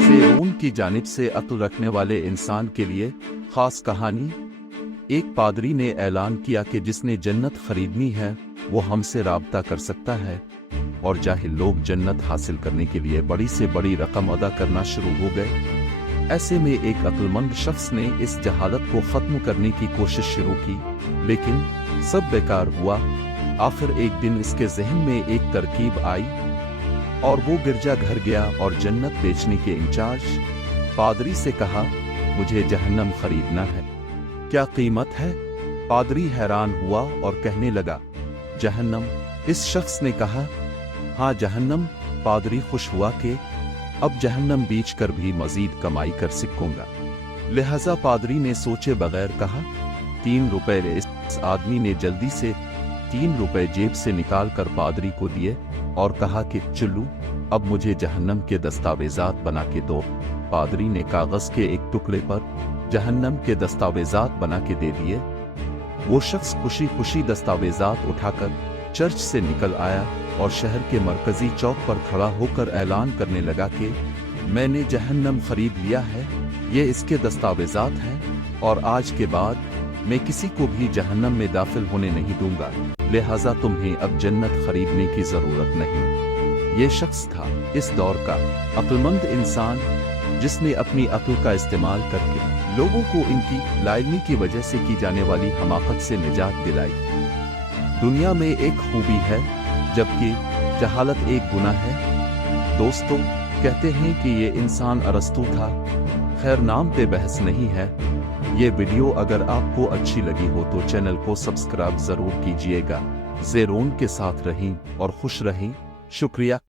ज़ेरून की जानिब से अक्ल रखने वाले इंसान के लिए खास कहानी। एक पादरी ने ऐलान किया कि जिसने जन्नत खरीदनी है वो हमसे राब्ता कर सकता है, और जाहिल लोग जन्नत हासिल करने के लिए बड़ी से बड़ी रकम अदा करना शुरू हो गए। ऐसे में एक अक्लमंद शख्स ने इस जहालत को ख़त्म करने की कोशिश शुरू की, लेकिन सब बेकार हुआ। आखिर एक दिन इसके जहन में एक तरकीब आई और वो गिरजा घर गया और जन्नत बेचने के इंचार्ज पादरी से कहा, मुझे जहन्नम खरीदना है, क्या कीमत है? पादरी हैरान हुआ और कहने लगा, जहन्नम। इस शख्स ने कहा, हाँ जहन्नम। पादरी खुश हुआ कि अब जहन्नम बेच कर भी मजीद कमाई कर सकूंगा। लिहाजा पादरी ने सोचे बगैर कहा, 3 रुपए। इस आदमी ने जल्दी से 3 रुपए जेब से निकाल कर पादरी को दिए और कहा कि चलू, अब मुझे जहन्नम के दस्तावेजात बना के दो। पादरी ने कागज के एक टुकड़े पर जहन्नम के दस्तावेजात बना के दे दिए। वो शख्स खुशी खुशी दस्तावेजात उठाकर चर्च से निकल आया और शहर के मरकजी चौक पर खड़ा होकर ऐलान करने लगा कि मैंने जहन्नम खरीद लिया है, ये इसके दस्तावेजात हैं और आज के बाद मैं किसी को भी जहन्नम में दाखिल होने नहीं दूंगा, लिहाजा तुम्हें अब जन्नत खरीदने की जरूरत नहीं। ये शख्स था इस दौर का अक्लमंद इंसान, जिसने अपनी अक्ल का इस्तेमाल करके लोगों को इनकी लाइल्मी की वजह से की जाने वाली हमाकत से निजात दिलाई। दुनिया में एक खूबी है जबकि जहालत एक गुनाह है। दोस्तों, कहते हैं कि ये इंसान अरस्तू था। खैर, नाम पे बहस नहीं है। ये वीडियो अगर आपको अच्छी लगी हो तो चैनल को सब्सक्राइब जरूर कीजिएगा। ज़ेरून के साथ रहें और खुश रहें। शुक्रिया।